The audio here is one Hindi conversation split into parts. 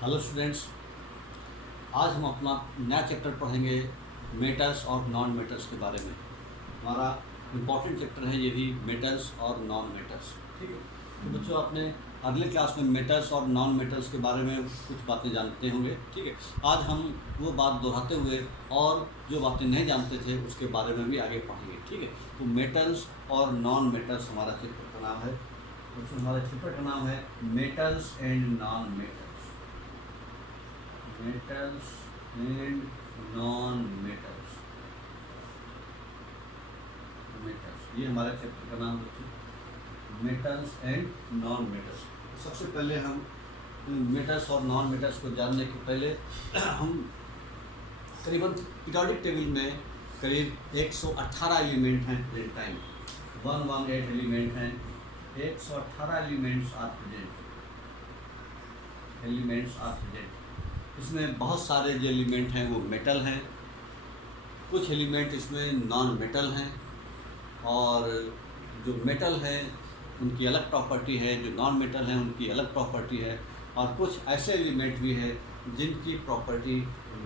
हेलो स्टूडेंट्स, आज हम अपना नया चैप्टर पढ़ेंगे मेटल्स और नॉन मेटल्स के बारे में। हमारा इम्पॉर्टेंट चैप्टर है ये भी, मेटल्स और नॉन मेटल्स। ठीक है, तो बच्चों आपने अगले क्लास में मेटल्स और नॉन मेटल्स के बारे में कुछ बातें जानते होंगे। ठीक है, आज हम वो बात दोहराते हुए और जो बातें नहीं जानते थे उसके बारे में भी आगे पढ़ेंगे। ठीक है, तो मेटल्स और नॉन मेटल्स हमारा चैप्टर का नाम है। बच्चों हमारे चैप्टर का नाम है metals and non metals. Metals and non metals. Metals, ये हमारे चैप्टर का नाम है, मेटल्स एंड नॉन मेटल्स। सबसे पहले हम मेटल्स और नॉन मेटल्स को जानने के पहले हम करीबन पीरियोडिक टेबल में करीब 118 एलिमेंट हैं प्रेजेंट टाइम। 118 एलिमेंट हैं, 118 एलिमेंट्स आर प्रेजेंट। इसमें बहुत सारे जो एलिमेंट हैं वो मेटल हैं, कुछ एलिमेंट इसमें नॉन मेटल हैं, और जो मेटल हैं उनकी अलग प्रॉपर्टी है, जो नॉन मेटल हैं उनकी अलग प्रॉपर्टी है, और कुछ ऐसे एलिमेंट भी हैं जिनकी प्रॉपर्टी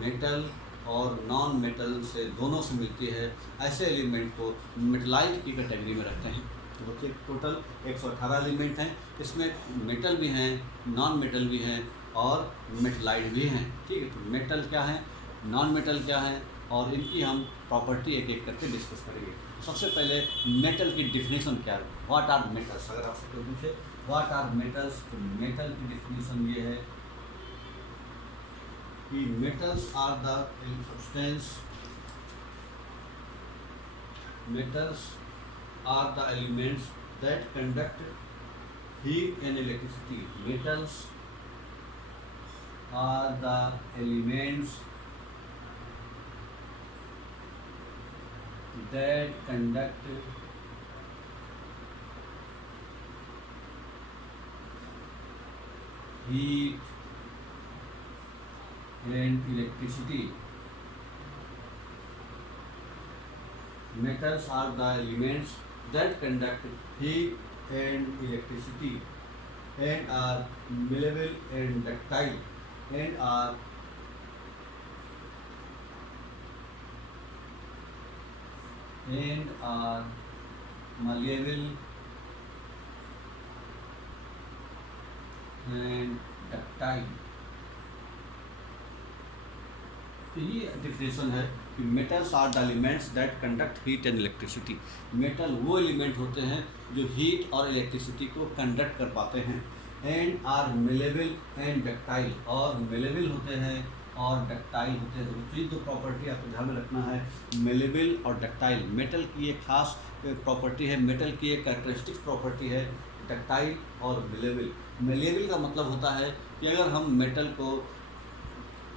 मेटल और नॉन मेटल से दोनों से मिलती है। ऐसे एलिमेंट को मेटलाइट की कैटेगरी में रखते हैं। तो बच्चे टोटल 118 एलिमेंट हैं, इसमें मेटल भी हैं, नॉन मेटल भी हैं और मेटलाइट भी हैं। ठीक है, तो मेटल क्या है, नॉन मेटल क्या है, और इनकी हम प्रॉपर्टी एक एक करके डिस्कस करेंगे। सबसे पहले मेटल की डिफिनीशन क्या है, व्हाट आर मेटल्स। अगर आपसे कोई पूछे व्हाट आर मेटल्स, तो मेटल की डिफिनीशन ये है कि metals are the substance, metals are the elements that conduct heat and electricity. Metals are the elements that conduct heat and electricity. Metals are the elements that conduct heat and electricity and are malleable and ductile and are malleable and ductile। तो ये डिफिनेशन है कि metals are the elements that conduct heat and electricity. Metal वो एलिमेंट होते हैं जो हीट और इलेक्ट्रिसिटी को कंडक्ट कर पाते हैं। And are malleable and ductile, और मेलेबल होते हैं और डक्टाइल होते हैं। तो ये दो प्रॉपर्टी आपको ध्यान में रखना है, मेलेबल और डक्टाइल। मेटल की एक खास प्रॉपर्टी है, मेटल की एक कैरेक्टरिस्टिक्स प्रॉपर्टी है डक्टाइल और मेलेबल। मेलेबल का मतलब होता है कि अगर हम मेटल को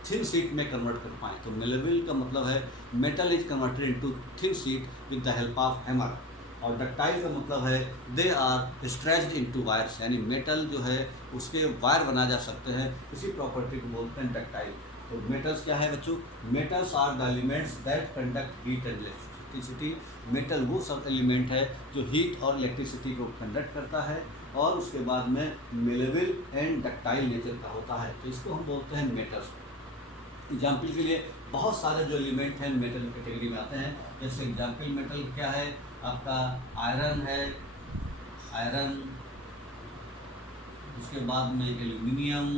थिन शीट में कन्वर्ट कर पाएँ, तो मेलेबल का मतलब है metal is converted into thin sheet with the help of hammer. और डक्टाइल का मतलब है they are stretched into wires, यानी मेटल जो है उसके वायर बना जा सकते हैं। इसी प्रॉपर्टी को बोलते हैं डक्टाइल। तो मेटल्स क्या है बच्चों, metals are the elements that conduct heat and electricity. Metal वो सब एलिमेंट है जो हीट और इलेक्ट्रिसिटी को कंडक्ट करता है और उसके बाद में मेलेबल एंड डक्टाइल नेचर का होता है, तो इसको हम बोलते हैं मेटल्स। एग्जाम्पल के लिए बहुत सारे जो एलिमेंट हैं मेटल कैटेगरी में आते हैं। जैसे एग्जाम्पल मेटल क्या है आपका, आयरन है, आयरन, उसके बाद में एल्यूमिनियम,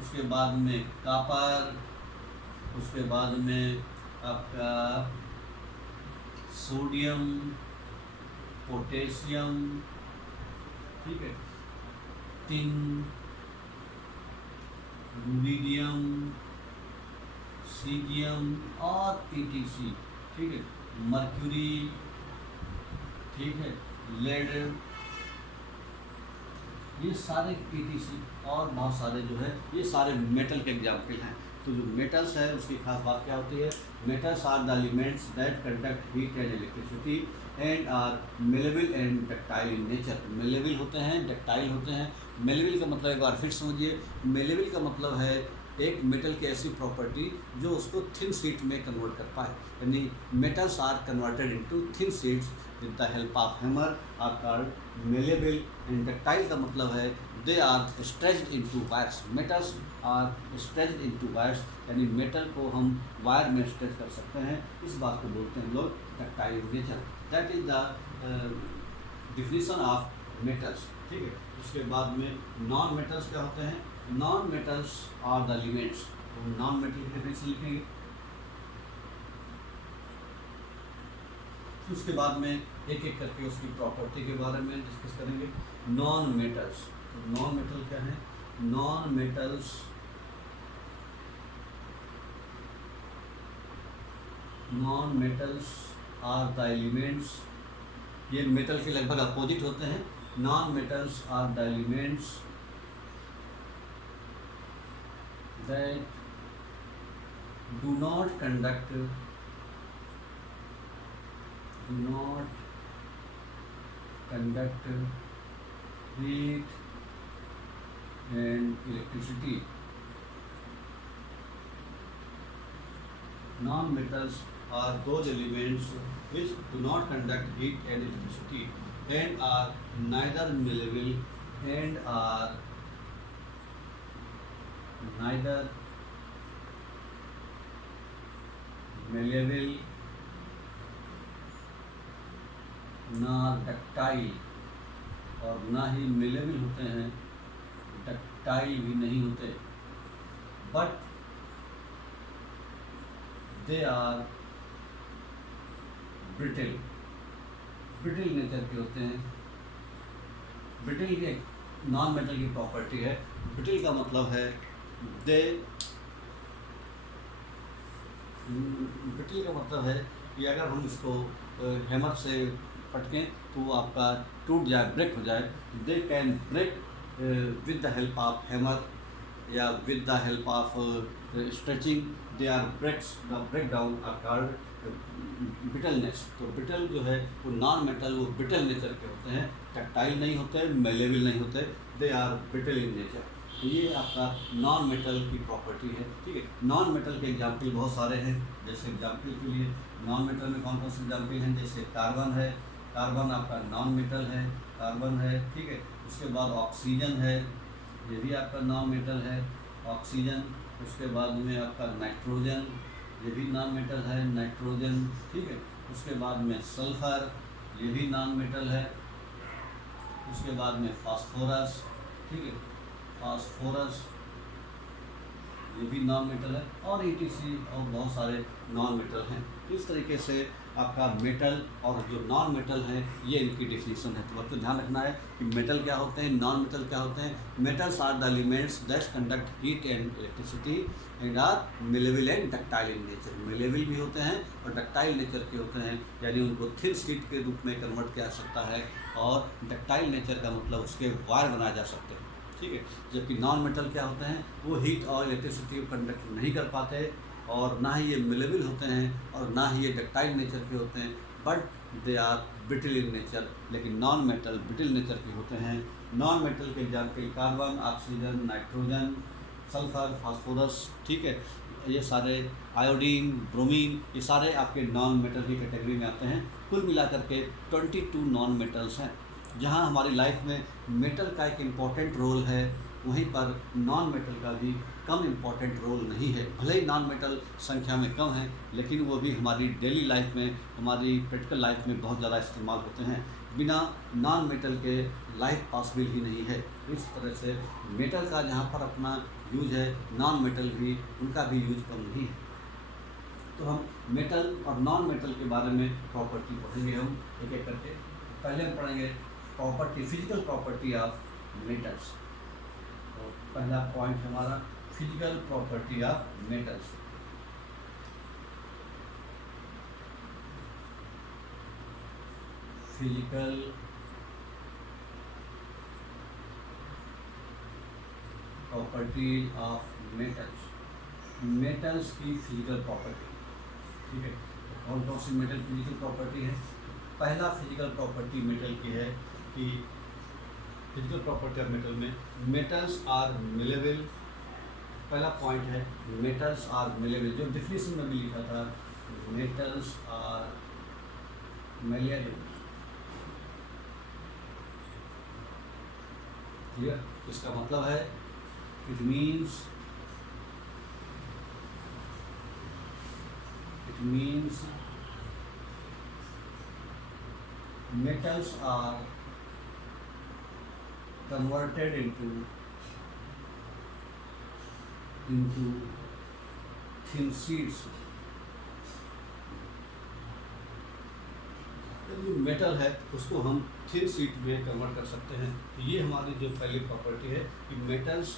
उसके बाद में कॉपर, उसके बाद में आपका सोडियम, पोटेशियम, ठीक है, टिन, रुबिडियम, सीजियम और ETC। ठीक है, मर्क्यूरी, ठीक है, लेड, ये सारे ETC और बहुत सारे जो है ये सारे मेटल के एग्जाम्पल हैं। तो जो मेटल्स है उसकी खास बात क्या होती है, metals are the elements that conduct heat and electricity and are malleable and ductile in nature. Malleable होते हैं, डक्टाइल होते हैं। मेलेबल का मतलब एक बार फिर समझिए, मेलेबल का मतलब है एक मेटल की ऐसी प्रॉपर्टी जो उसको थिन शीट में कन्वर्ट कर पाए, यानी metals are converted into thin sheets with the help of hammer are called malleable, and ductile का मतलब है they are stretched into wires. Metals are stretched into wires, यानी मेटल को हम वायर में स्ट्रेच कर सकते हैं, इस बात को बोलते हैं हम लोग ductile nature. That is the definition of metals. ठीक है. उसके बाद में नॉन मेटल्स क्या होते हैं? Non metals are the elements. Non metal की डेफिनेशन लिखेंगे. उसके बाद में एक एक करके उसकी प्रॉपर्टी के बारे में डिस्कस करेंगे. Non metals. नॉन मेटल क्या है? Non metals are the elements. ये मेटल के लगभग अपोजिट होते हैं. Non metals are the elements that do not conduct heat and electricity. Non-metals are those elements which do not conduct heat and electricity and are neither malleable and are neither malleable ना डक्टाइल, और ना ही मेलेबल होते हैं, डक्टाइल भी नहीं होते, but they are brittle. Brittle nature के होते हैं. ब्रिटिल के नॉन मेटल की प्रॉपर्टी है. ब्रिटिल का मतलब है ब्रिटिल का मतलब है कि अगर हम इसको हैमर से पटकें तो वो आपका टूट जाए, ब्रेक हो जाए. They can break with the help of hammer या with the help of stretching. They are break down are called brittleness. तो ब्रिटल जो है वो नॉन मेटल, वो ब्रिटल नेचर के होते हैं, टक्टाइल नहीं होते, मेलेबल नहीं होते. They are brittle in nature. ये आपका नॉन मेटल की प्रॉपर्टी है. ठीक है. नॉन मेटल के एग्जाम्पल बहुत सारे हैं. जैसे एग्जाम्पल के लिए नॉन मेटल में कौन कौन से एग्जाम्पल हैं? जैसे कार्बन है. कार्बन आपका नॉन मेटल है, कार्बन है. ठीक है. उसके बाद ऑक्सीजन है, ये भी आपका नॉन मेटल है, ऑक्सीजन. उसके बाद में आपका नाइट्रोजन, ये भी नॉन मेटल है, नाइट्रोजन. ठीक है. उसके बाद में सल्फर, ये भी नॉन मेटल है. उसके बाद में फास्फोरस. ठीक है. फास्फोरस ये भी नॉन मेटल है, और ETC और बहुत सारे नॉन मेटल हैं. इस तरीके से आपका मेटल और जो नॉन मेटल है ये इनकी डिफिनीशन है. तो आपको ध्यान रखना है कि मेटल क्या होते हैं, नॉन मेटल क्या होते हैं. Metals are the elements that conduct heat and electricity and are malleable and ductile in nature. Malleable भी होते हैं और डक्टाइल नेचर के होते हैं, यानी उनको थिन शीट के रूप में कन्वर्ट किया जा सकता है, और डक्टाइल नेचर का मतलब उसके वायर बनाए जा सकते हैं. ठीक है. जबकि नॉन मेटल क्या होते हैं, वो हीट और इलेक्ट्रिसिटी को कंडक्ट नहीं कर पाते, और ना ही ये मेलेबल होते हैं और ना ही ये डक्टाइल नेचर के होते हैं, but they are brittle in nature. लेकिन नॉन मेटल ब्रिटिल नेचर के होते हैं. नॉन मेटल के example carbon, oxygen, nitrogen, sulphur, phosphorus. ठीक है. ये सारे आयोडीन, ब्रोमीन, ये सारे आपके नॉन मेटल की कैटेगरी में आते हैं. कुल मिलाकर के 22 नॉन मेटल्स हैं. जहाँ हमारी लाइफ में मेटल का एक इम्पॉर्टेंट रोल है, वहीं पर नॉन मेटल का भी कम इम्पॉर्टेंट रोल नहीं है. भले ही नॉन मेटल संख्या में कम है, लेकिन वो भी हमारी डेली लाइफ में, हमारी प्रैक्टिकल लाइफ में बहुत ज़्यादा इस्तेमाल होते हैं. बिना नॉन मेटल के लाइफ पॉसिबल ही नहीं है. इस तरह से मेटल का जहाँ पर अपना यूज है, नॉन मेटल भी उनका भी यूज कम नहीं है. तो हम मेटल और नॉन मेटल के बारे में प्रॉपर्टी पढ़ेंगे हम एक एक करके. पहले हम पढ़ेंगे property, physical property of metals. तो पहला पॉइंट हमारा physical property of metals. Physical property of metals. Metals की फिजिकल प्रॉपर्टी. ठीक है. कौन कौन सी मेटल फिजिकल प्रॉपर्टी है? पहला फिजिकल प्रॉपर्टी मेटल की है कि फिजिकल प्रॉपर्टी ऑफ मेटल में मेटल्स आर मेलेबल. पहला पॉइंट है मेटल्स आर मेलेबल, जो डिफिनीशन में भी लिखा था, मेटल्स आर मेलेबल. क्लियर? इसका मतलब है it means metals are converted into thin sheets। जो मेटल है उसको हम थिन शीट में कन्वर्ट कर सकते हैं। तो ये हमारी जो पहली प्रॉपर्टी है कि मेटल्स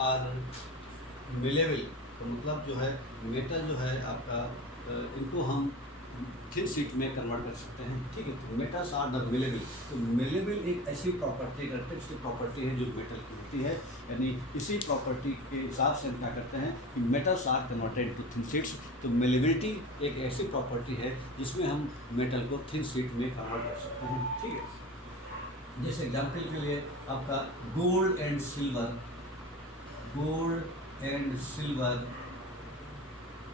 आर मेलेबल। तो मतलब जो है मेटल जो है आपका इनको हम थिन शीट में कन्वर्ट कर सकते हैं। ठीक है, तो मेटल्स आर द मेलेबल। तो मेलेबल एक ऐसी प्रॉपर्टी कैरेक्टरिस्टिक प्रॉपर्टी है जो मेटल की होती है। यानी इसी प्रॉपर्टी के हिसाब से हम क्या करते हैं कि metals are converted to thin sheets. तो मेलेबिलिटी एक ऐसी प्रॉपर्टी है जिसमें हम मेटल को थिन शीट में कन्वर्ट कर सकते हैं। ठीक है, जैसे एग्जाम्पल के लिए आपका गोल्ड एंड सिल्वर,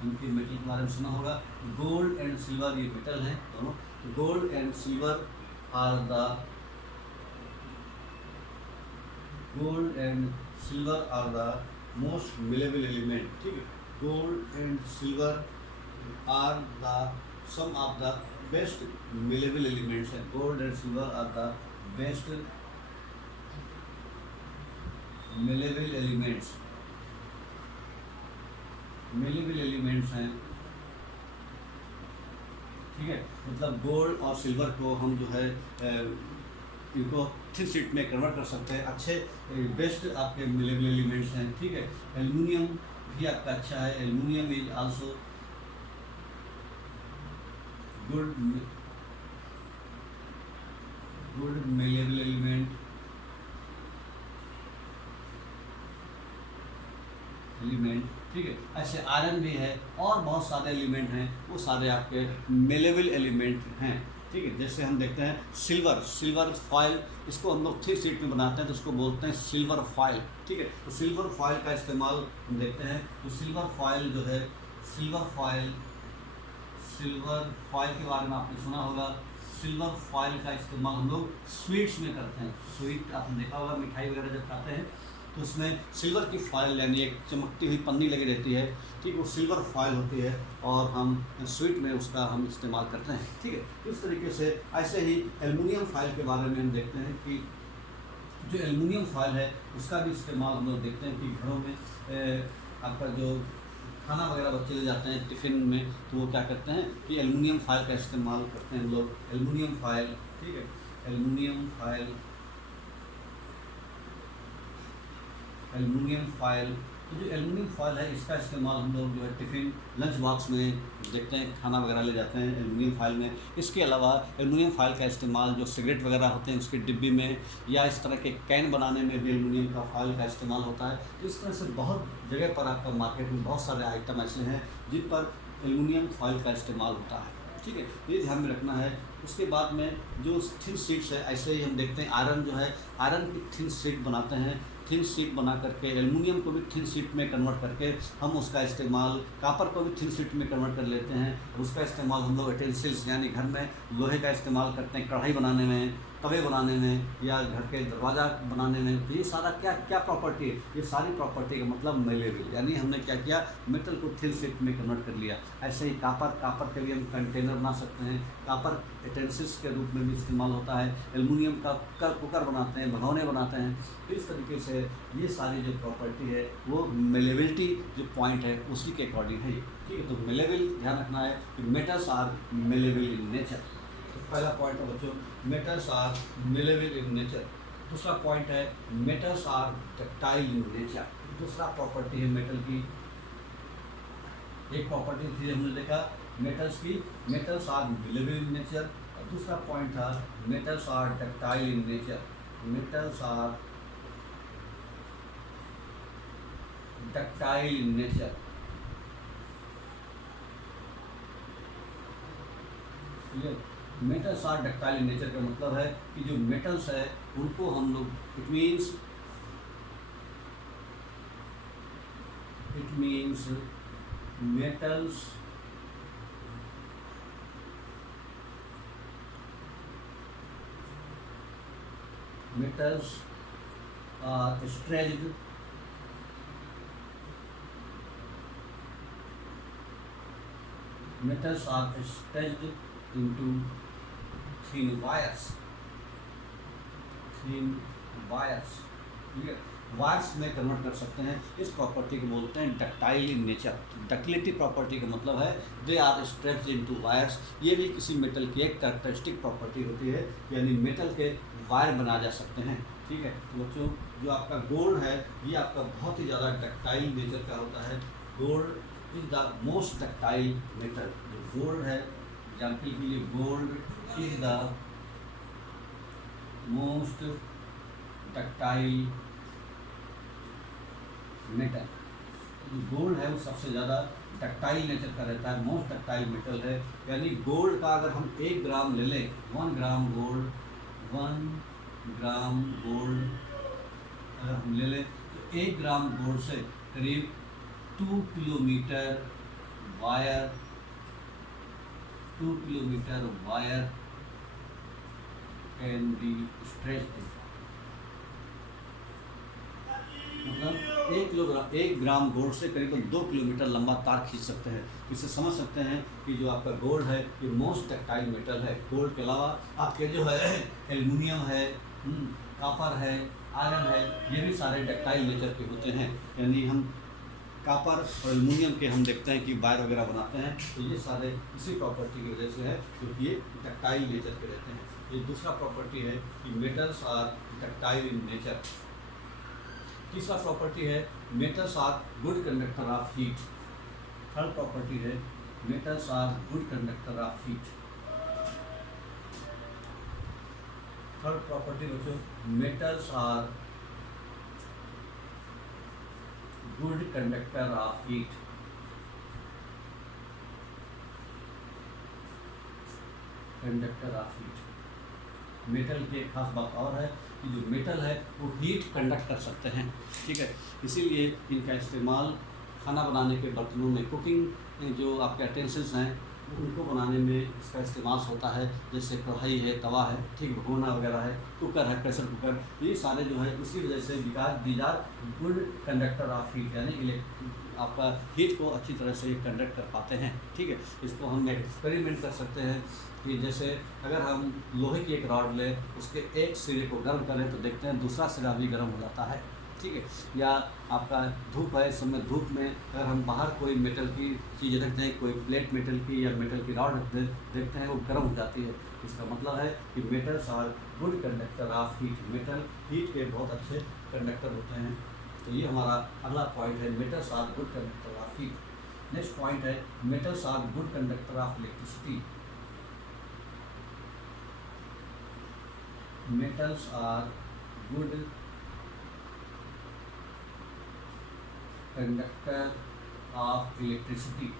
इनके मेटल के बारे में सुना होगा। गोल्ड एंड सिल्वर ये मेटल हैं दोनों। Gold and silver are the most malleable element. ठीक है, gold and silver are the some of the best malleable elements हैं। Gold and silver are the best malleable elements हैं। ठीक है, मतलब गोल्ड और सिल्वर को हम जो है इनको थिन शीट में कन्वर्ट कर सकते हैं। अच्छे बेस्ट आपके मेलेबल एलिमेंट्स हैं। ठीक है, एल्युमिनियम भी आपका अच्छा है। Aluminium is also good malleable element. ठीक है, ऐसे आयरन भी है और बहुत सारे एलिमेंट हैं, वो सारे आपके मेलेबल एलिमेंट हैं। ठीक है, जैसे हम देखते हैं सिल्वर फॉयल, इसको हम लोग थिक शीट में बनाते हैं तो उसको बोलते हैं सिल्वर फॉयल। ठीक है, तो सिल्वर फॉयल का इस्तेमाल हम देखते हैं। तो सिल्वर फॉयल जो है सिल्वर फॉयल के बारे में आपने सुना होगा। सिल्वर फॉयल का इस्तेमाल हम लोग स्वीट्स में करते हैं। स्वीट आपने देखा होगा, मिठाई वगैरह जब खाते हैं तो उसमें सिल्वर की फॉयल यानी एक चमकती हुई पन्नी लगी रहती है। ठीक, वो सिल्वर फॉयल होती है और हम स्वीट में उसका हम इस्तेमाल करते हैं। ठीक है, इस तरीके से ऐसे ही एल्युमिनियम फॉयल के बारे में हम देखते हैं कि जो एल्युमिनियम फॉयल है उसका भी इस्तेमाल हम लोग देखते हैं कि घरों में आपका जो खाना वगैरह बच्चे ले जाते हैं टिफ़िन में, तो वो क्या करते हैं कि एल्युमिनियम फॉयल का इस्तेमाल करते हैं हम लोग। एल्युमिनियम फॉयल, ठीक है, एल्युमिनियम फॉयल। तो जो एल्युमिनियम फॉयल है इसका इस्तेमाल हम लोग जो है टिफ़िन लंच बॉक्स में देखते हैं, खाना वगैरह ले जाते हैं एल्युमिनियम फॉयल में। इसके अलावा एल्युमिनियम फॉयल का इस्तेमाल जो सिगरेट वगैरह होते हैं उसके डिब्बी में या इस तरह के कैन बनाने में भी एल्युमिनियम का फॉयल का इस्तेमाल होता है। तो इस तरह से बहुत जगह पर आपका मार्केट में बहुत सारे आइटम ऐसे हैं जिन पर एल्युमिनियम फॉयल का इस्तेमाल होता है। ठीक है, ये ध्यान में रखना है। उसके बाद में जो थिन शीट्स है, ऐसे ही हम देखते हैं आयरन जो है, आयरन की थिन शीट बनाते हैं। थिन शीट बना करके एल्युमिनियम को भी थिन शीट में कन्वर्ट करके हम उसका इस्तेमाल, कापर को भी थिन शीट में कन्वर्ट कर लेते हैं। उसका इस्तेमाल हम लोग यूटेंसिल्स यानी घर में लोहे का इस्तेमाल करते हैं, कढ़ाई बनाने में, तवे बनाने में या घर के दरवाज़ा बनाने में। तो ये सारा क्या क्या प्रॉपर्टी है, ये सारी प्रॉपर्टी का मतलब मेलेबल, यानी हमने क्या किया, मेटल को थिन शीट में कन्वर्ट कर लिया। ऐसे ही कापर के लिए हम कंटेनर बना सकते हैं, कापर यूटेंसिल्स के रूप में भी इस्तेमाल होता है। एल्युमिनियम का कुकर बनाते हैं, भगोने बनाते हैं। तो इस तरीके से ये सारी जो प्रॉपर्टी है वो मेलेबिलिटी जो पॉइंट है उसी के अकॉर्डिंग है। ठीक है, तो मेलेबल ध्यान रखना है कि metals are malleable in nature. तो पहला पॉइंट है बच्चों, metals are malleable in nature. दूसरा पॉइंट है metals are ductile in nature. दूसरा प्रॉपर्टी है मेटल की, एक प्रॉपर्टी थी हमने देखा मेटल्स की, metals are malleable in nature. और दूसरा पॉइंट था metals are ductile in nature. Metals are ductile in nature. Metals are ductile in nature का मतलब है कि जो मेटल्स है उनको हम लोग, it means metals are stretched metals are stretched into thin wires. ठीक है, वायर्स में कन्वर्ट कर सकते हैं। इस प्रॉपर्टी को बोलते हैं ductile in nature. Ductility property का मतलब है they are stretched into wires. ये भी किसी मेटल की एक कैरेक्टरिस्टिक प्रॉपर्टी होती है, यानी मेटल के वायर बनाए जा सकते हैं। ठीक है, तो बच्चों जो आपका गोल्ड है ये आपका बहुत ही ज़्यादा डक्टाइल नेचर का होता है। Gold is the most ductile metal. जो गोल्ड है, एग्जाम्पल के लिए gold is the most ductile metal. Gold है वो सबसे ज़्यादा डक्टाइल नेचर का रहता है, मोस्ट डक्टाइल मेटल है। यानी गोल्ड का अगर हम 1 ग्राम ले लें, 1 ग्राम गोल्ड अगर हम ले लें तो 1 ग्राम गोल्ड से करीब 2 kilometre wire can be stretched. मतलब 1 ग्राम गोल्ड से करीबन 2 किलोमीटर लंबा तार खींच सकते हैं। इससे समझ सकते हैं कि जो आपका गोल्ड है ये मोस्ट डक्टाइल मेटल है। गोल्ड के अलावा आपके जो है एल्युमिनियम है, कॉपर है, आयरन है, ये भी सारे डक्टाइल नेचर के होते हैं। यानी हम कॉपर और एल्युमिनियम के हम देखते हैं कि वायर वगैरह बनाते हैं, तो ये सारे इसी प्रॉपर्टी की वजह से है क्योंकि ये डक्टाइल नेचर के रहते हैं। ये दूसरा प्रॉपर्टी है कि metals are ductile in nature. तीसरा प्रॉपर्टी है metals are good conductor of heat. Third property है metals are good conductor of heat. Third property बच्चों, metals are good conductor of heat. Metal की एक खास बात और है कि जो मेटल है वो हीट कंडक्ट कर सकते हैं। ठीक है, इसीलिए इनका इस्तेमाल खाना बनाने के बर्तनों में, कुकिंग जो आपके यूटेंसिल्स हैं उनको बनाने में इसका इस्तेमाल होता है। जैसे कढ़ाई है, तवा है, ठीक, भगोना वगैरह है, कुकर है, प्रेशर कुकर, ये सारे जो है इसी वजह से because these are good conductor of heat, यानी आपका हीट को अच्छी तरह से कंडक्ट कर पाते हैं। ठीक है, इसको हम एक्सपेरिमेंट कर सकते हैं कि जैसे अगर हम लोहे की एक रॉड लें, उसके एक सिरे को गर्म करें तो देखते हैं दूसरा सिरा भी गर्म हो जाता है। ठीक है, या आपका धूप है, इस समय धूप में अगर हम बाहर कोई मेटल की चीज़ रखते हैं, कोई प्लेट मेटल की या मेटल की रॉड देखते हैं वो गर्म हो जाती है। इसका मतलब है कि metals are good conductor of heat. Metal heat के बहुत अच्छे कंडक्टर होते हैं। तो ये हमारा अगला पॉइंट है, metals are good conductor of heat. Next point है metals are good conductor of electricity. Metals are good conductor of electricity.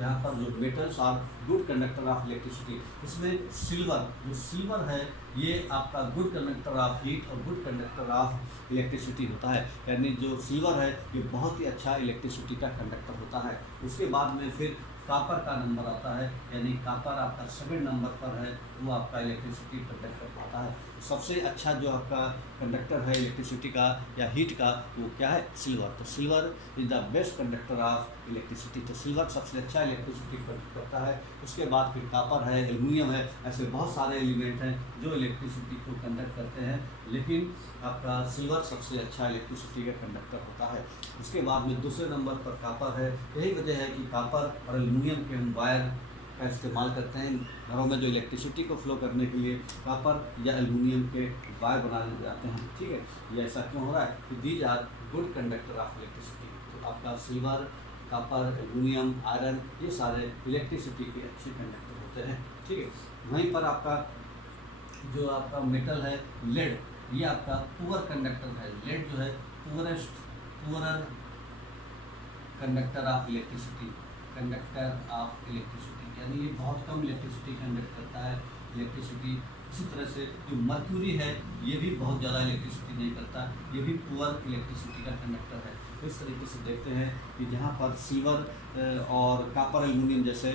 यहाँ पर जो metals are good conductor of electricity, इसमें सिल्वर है ये आपका गुड कंडक्टर ऑफ हीट और गुड कंडक्टर ऑफ इलेक्ट्रिसिटी होता है। यानी जो सिल्वर है ये बहुत ही अच्छा इलेक्ट्रिसिटी का कंडक्टर होता है। उसके बाद में फिर कॉपर का नंबर आता है, यानी कॉपर आपका 7 नंबर पर है, वो आपका इलेक्ट्रिसिटी कंडक्ट कर पाता है। सबसे अच्छा जो आपका कंडक्टर है इलेक्ट्रिसिटी का या हीट का वो क्या है, सिल्वर। तो silver is the best conductor of electricity. तो सिल्वर सबसे अच्छा इलेक्ट्रिसिटी कंडक्ट करता है। उसके बाद फिर कॉपर है, एल्युमिनियम है, ऐसे बहुत सारे एलिमेंट हैं जो इलेक्ट्रिसिटी को कंडक्ट करते हैं, लेकिन आपका सिल्वर सबसे अच्छा इलेक्ट्रिसिटी का कंडक्टर होता है। उसके बाद में दूसरे नंबर पर कॉपर है। यही वजह है कि कॉपर और एल्युमिनियम के हम वायर का इस्तेमाल करते हैं घरों में जो इलेक्ट्रिसिटी को फ्लो करने के लिए कॉपर या एल्युमिनियम के वायर बनाने जाते हैं। ठीक है, ये ऐसा क्यों हो रहा है कि these are good conductor of electricity. तो आपका सिल्वर, कॉपर, एल्युमिनियम, आयरन ये सारे इलेक्ट्रिसिटी के अच्छे कंडक्टर होते हैं। ठीक है, वहीं पर आपका जो आपका मेटल है लेड, ये आपका पुअर कंडक्टर है। लेड जो है पुअर कंडक्टर ऑफ इलेक्ट्रिसिटी, यानी ये बहुत कम इलेक्ट्रिसिटी कंडक्ट करता है। इलेक्ट्रिसिटी इसी तरह से जो मर्क्यूरी है ये भी बहुत ज़्यादा इलेक्ट्रिसिटी नहीं करता, ये भी पुअर इलेक्ट्रिसिटी का कंडक्टर है। इस तरीके से देखते हैं कि जहाँ पर सिल्वर और कॉपर एल्युमिनियम जैसे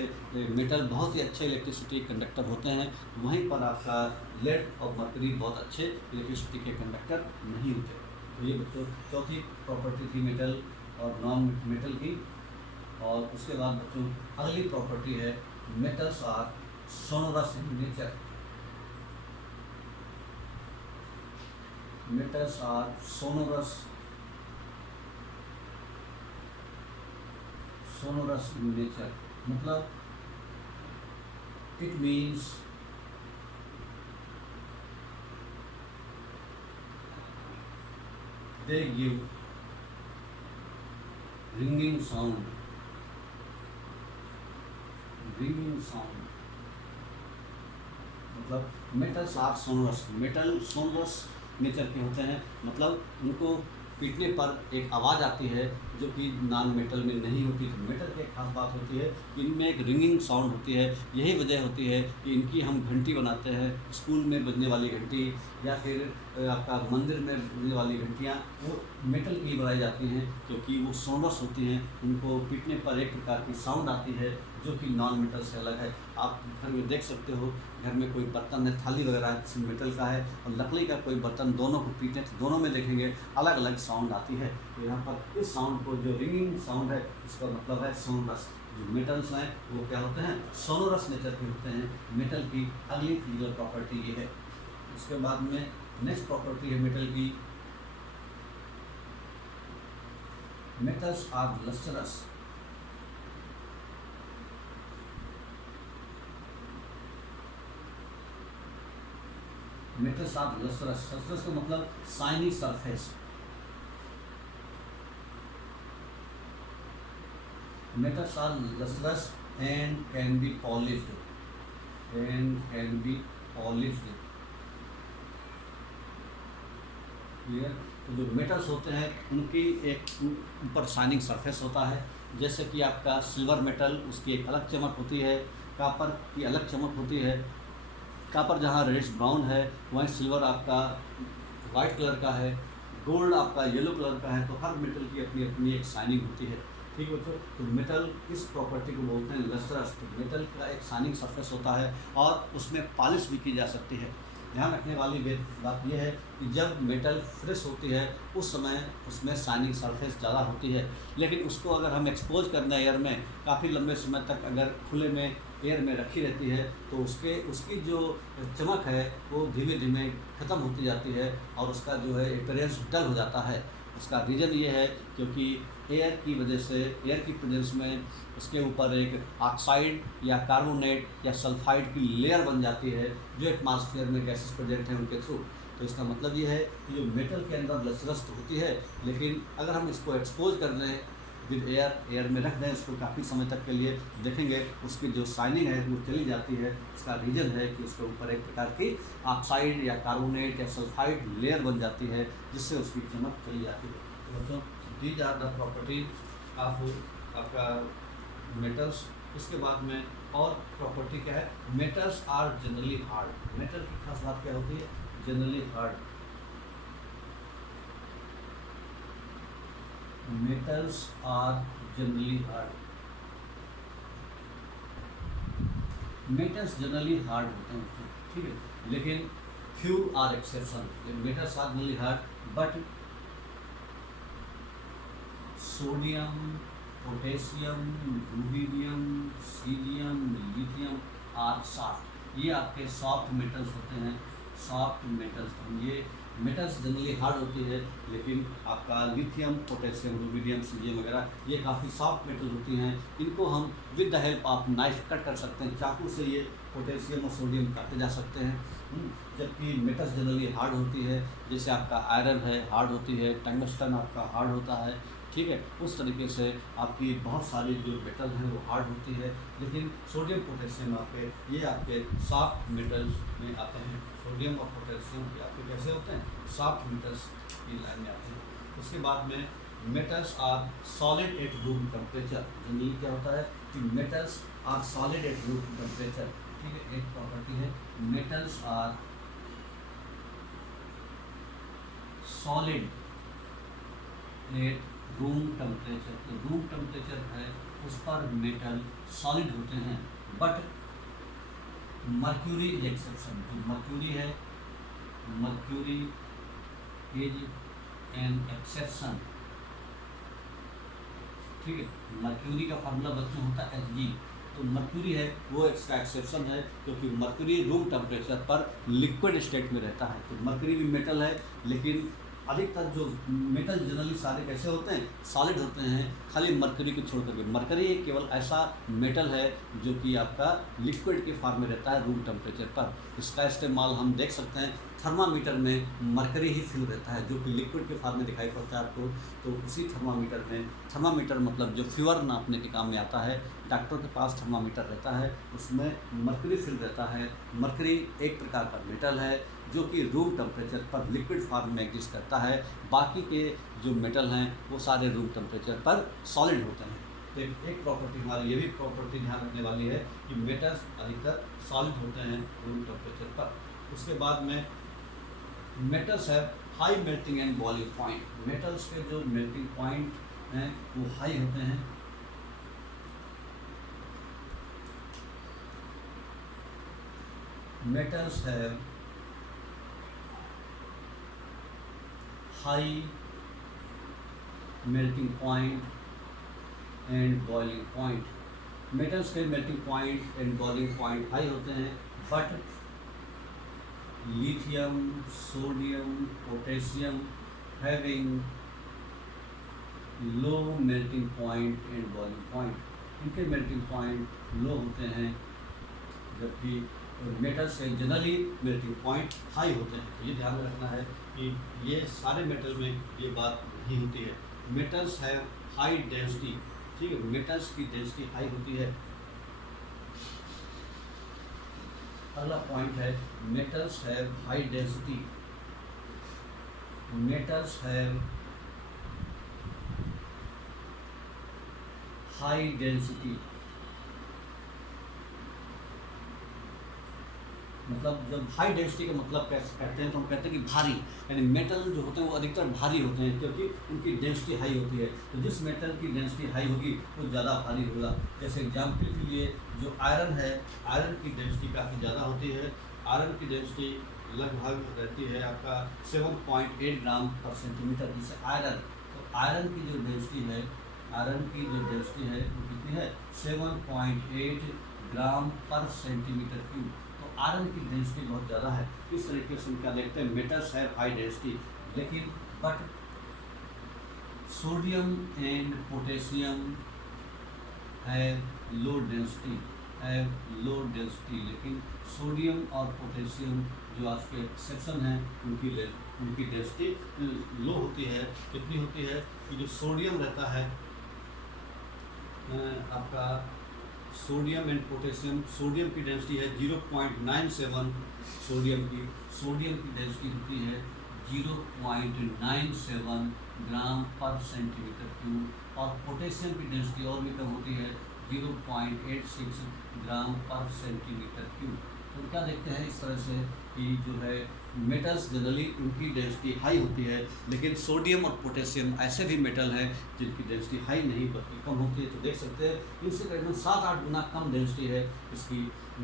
मेटल बहुत ही अच्छे इलेक्ट्रिसिटी कंडक्टर होते हैं, वहीं पर आपका लेड और मरकरी बहुत अच्छे इलेक्ट्रिसिटी के कंडक्टर नहीं होते। तो ये बच्चों चौथी प्रॉपर्टी थी मेटल और नॉन मेटल की। और उसके बाद बच्चों अगली प्रॉपर्टी है metals are sonorous in nature. Metals are sonorous in nature, मतलब it means they give ringing sound मतलब metals are sonorous, metal sonorous nature के होते हैं, मतलब उनको पीटने पर एक आवाज़ आती है जो कि नॉन मेटल में नहीं होती। तो मेटल की एक खास बात होती है कि इनमें एक रिंगिंग साउंड होती है। यही वजह होती है कि इनकी हम घंटी बनाते हैं, स्कूल में बजने वाली घंटी या फिर आपका मंदिर में बजने वाली घंटियाँ वो मेटल की बनाई जाती हैं, क्योंकि वो सोनरस होती हैं। उनको पीटने पर एक प्रकार की साउंड आती है जो कि नॉन मेटल से अलग है। आप घर में देख सकते हो, घर में कोई बर्तन है, थाली वगैरह है, किसी मेटल का है और लकड़ी का कोई बर्तन, दोनों को पीटने तो दोनों में देखेंगे अलग अलग साउंड आती है। तो यहाँ पर इस साउंड को जो रिंगिंग साउंड है इसका मतलब है सोनरस। जो मेटल्स हैं वो क्या होते हैं, सोनोरस नेचर के होते हैं। मेटल की अगली फिजिकल प्रॉपर्टी ये है। उसके बाद में नेक्स्ट प्रॉपर्टी है मेटल की, metals are lustrous. Metals are lustrous, lustrous का मतलब shiny surface. Metals are lustrous and can be polished, clear. तो जो मेटल्स होते हैं उनकी एक ऊपर शाइनिंग सरफेस होता है, जैसे कि आपका सिल्वर मेटल, उसकी एक अलग चमक होती है, कॉपर की अलग चमक होती है। कॉपर जहाँ रेडिश ब्राउन है वहीं सिल्वर आपका वाइट कलर का है, गोल्ड आपका येलो कलर का है। तो हर मेटल की अपनी अपनी एक शाइनिंग होती है, ठीक है बच्चों। तो मेटल इस प्रॉपर्टी को बोलते हैं लस्टरस। तो मेटल का एक शाइनिंग सरफेस होता है और उसमें पॉलिश भी की जा सकती है। ध्यान रखने वाली बात यह है कि जब मेटल फ्रेश होती है उस समय उसमें शाइनिंग सरफेस ज़्यादा होती है, लेकिन उसको अगर हम एक्सपोज कर दें एयर में काफ़ी लंबे समय तक, अगर खुले में एयर में रखी रहती है तो उसकी जो चमक है वो धीमे धीमे ख़त्म होती जाती है और उसका जो है अपीयरेंस डल हो जाता है। उसका रीज़न ये है क्योंकि एयर की वजह से, एयर की प्रेजेंस में उसके ऊपर एक ऑक्साइड या कार्बोनेट या सल्फाइड की लेयर बन जाती है जो एटमॉस्फेयर में गैसेस प्रेजेंट हैं उनके थ्रू। तो इसका मतलब ये है कि जो मेटल के अंदर लस्टरस तो होती है, लेकिन अगर हम इसको एक्सपोज कर दें विद एयर में रख दें इसको काफ़ी समय तक के लिए, देखेंगे उसकी जो शाइनिंग है वो चली जाती है। इसका रीज़न है कि उसके ऊपर एक प्रकार की ऑक्साइड या कार्बोनेट या सल्फाइड लेयर बन जाती है जिससे उसकी चमक चली जाती है। तो बच्चों these are the properties of आपका मेटल्स। उसके बाद में और प्रॉपर्टी क्या है, metals are generally hard. Metal की खास बात क्या होती है, generally hard. Metals are generally hard, metals generally hard होते हैं, ठीक है, लेकिन few are exception. Metals are generally hard but sodium, potassium, rubidium, सीलियम, लिथियम आर सॉफ्ट। ये आपके सॉफ्ट मेटल्स होते हैं, सॉफ्ट मेटल्स। ये मेटल्स जनरली हार्ड होती है, लेकिन आपका लिथियम, पोटेशियम, रूबीडियम, सीलियम वगैरह ये काफ़ी सॉफ्ट मेटल होती हैं। इनको हम with the help of knife cut कर सकते हैं, चाकू से ये पोटेशियम और सोडियम काटे जा सकते हैं। जबकि मेटल्स जनरली हार्ड होती है, जैसे आपका आयरन है हार्ड होती है, टंगस्टन आपका हार्ड होता है, ठीक है। उस तरीके से आपकी बहुत सारी जो मेटल हैं वो हार्ड होती है, लेकिन सोडियम पोटेशियम ये आपके सॉफ्ट मेटल्स में आते हैं। सोडियम और पोटेशियम ये आपके कैसे होते हैं, सॉफ्ट मेटल्स की लाइन में आते हैं। उसके बाद में metals are solid at room temperature. Generally क्या होता है कि metals are solid at room temperature, ठीक है। एक प्रॉपर्टी है metals are solid at room temperature, तो रूम टेम्परेचर है उस पर मेटल सॉलिड होते हैं, बट मर्क्यूरी इज एक्सेप्शन। जो मर्क्यूरी है, मर्क्यूरी इज एन एक्सेप्शन, ठीक है। मर्क्यूरी का फार्मूला बच्चों होता है Hg, तो मर्क्यूरी है वो इसका एक्सेप्शन है, क्योंकि मर्क्यूरी रूम टेम्परेचर पर लिक्विड स्टेट में रहता है। तो मर्क्यूरी भी मेटल है, लेकिन अधिकतर जो मेटल जनरली सारे कैसे होते हैं, सॉलिड होते हैं, खाली मर्क्यूरी को छोड़ करके। मर्क्यूरी केवल ऐसा मेटल है जो कि आपका लिक्विड के फॉर्म में रहता है रूम टेम्परेचर पर। इसका इस्तेमाल हम देख सकते हैं थर्मामीटर में मर्करी ही फिल रहता है, जो कि लिक्विड के फॉर्म में दिखाई पड़ता है आपको। तो उसी थर्मामीटर में, थर्मामीटर मतलब जो फीवर नापने के काम में आता है, डॉक्टर के पास थर्मामीटर रहता है, उसमें मर्करी फिल रहता है। मर्करी एक प्रकार का मेटल है जो कि रूम टेम्परेचर पर लिक्विड फॉर्म में एग्जिस्ट करता है। बाकी के जो मेटल हैं वो सारे रूम टेम्परेचर पर सॉलिड होते हैं। तो एक प्रॉपर्टी हमारी ये भी प्रॉपर्टी ध्यान रखने वाली है कि मेटल्स अधिकतर सॉलिड होते हैं रूम टेम्परेचर पर। उसके बाद में मेटल्स है high melting and boiling point. Metals के जो मेल्टिंग पॉइंट हैं वो हाई होते हैं। मेटल्स है high melting point and boiling point. Metals के melting point and boiling point high होते हैं, but lithium, sodium, potassium having low melting point and boiling point. इनके melting point लो होते हैं, जबकि मेटल्स के जनरली melting point हाई होते हैं। तो ये ध्यान में रखना है कि ये सारे मेटल में ये बात नहीं होती है। मेटल्स है हाई डेंसिटी, ठीक है, मेटल्स की डेंसिटी हाई होती है। अगला पॉइंट है metals have high density. Metals have high density, मतलब जब हाई डेंसिटी का मतलब कैसे कहते हैं, तो हम कहते हैं कि भारी, यानी मेटल जो होते हैं वो अधिकतर भारी होते हैं, क्योंकि उनकी डेंसिटी हाई होती है। तो जिस मेटल की डेंसिटी हाई होगी वो ज़्यादा भारी होगा। जैसे एग्जाम्पल के लिए जो आयरन है, आयरन की डेंसिटी काफ़ी ज़्यादा होती है। आयरन की डेंसिटी लगभग रहती है आपका 7.8 ग्राम पर सेंटीमीटर। जैसे आयरन, तो आयरन की जो डेंसिटी है, आयरन की जो डेंसिटी है वो कितनी है, 7.8 ग्राम पर सेंटीमीटर क्यूब। आयरन की डेंसिटी बहुत ज़्यादा है। इस तरीके से हम क्या देखते हैं, मेटल्स है हाई डेंसिटी, लेकिन बट सोडियम एंड पोटेशियम है लो डेंसिटी, है लो डेंसिटी। लेकिन सोडियम और पोटेशियम जो आपके एक्सेप्शन हैं, उनकी डेंसिटी लो होती है। कितनी होती है कि जो सोडियम रहता है आपका, सोडियम एंड पोटेशियम, सोडियम की डेंसिटी है 0.97, सोडियम की डेंसिटी होती है 0.97 ग्राम पर सेंटीमीटर क्यूब, और पोटेशियम की डेंसिटी और भी कम होती है 0.86 ग्राम पर सेंटीमीटर क्यूब। तो क्या देखते हैं इस तरह से कि जो है मेटल्स जनरली उनकी डेंसिटी हाई होती है, लेकिन सोडियम और पोटेशियम ऐसे भी मेटल हैं जिनकी डेंसिटी हाई नहीं बल्कि कम होती है। तो देख सकते हैं इनसे करीबन 7-8 गुना कम डेंसिटी है इसकी,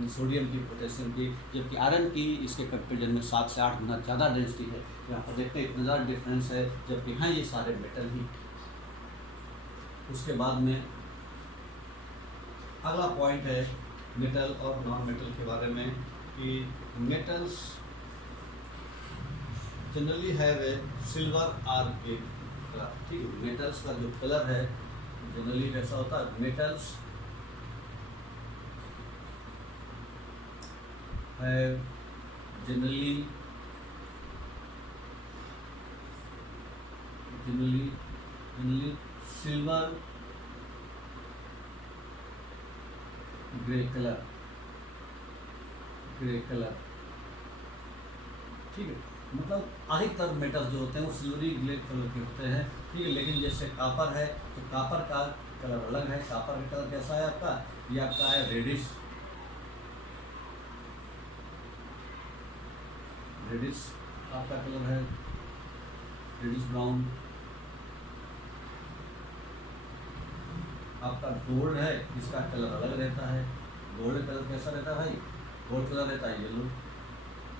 सोडियम की, पोटेशियम की, जबकि आयरन की इसके कंपेरिजन में 7 से 8 गुना ज़्यादा डेंसिटी है। तो यहाँ पर देखते हैं इतना ज़्यादा डिफरेंस है, जबकि हाँ ये सारे मेटल ही। उसके बाद में अगला पॉइंट है मेटल और नॉन मेटल के बारे में, कि metals generally have a silver or grey colour. ठीक है, मेटल्स का जो कलर है जनरली कैसा होता है, metals have generally silver grey colour, ठीक है। मतलब अधिकतर मेटल्स जो होते हैं वो सिल्वरी ग्रे कलर के होते हैं, ठीक है। लेकिन जैसे कापर है, तो कापर का कलर अलग है। कापर का कलर कैसा है आपका, ये आपका है रेडिश आपका कलर है, रेडिश ब्राउन। आपका गोल्ड है, इसका कलर अलग रहता है। गोल्ड कलर कैसा रहता है भाई? गोल्ड कलर रहता है येलो।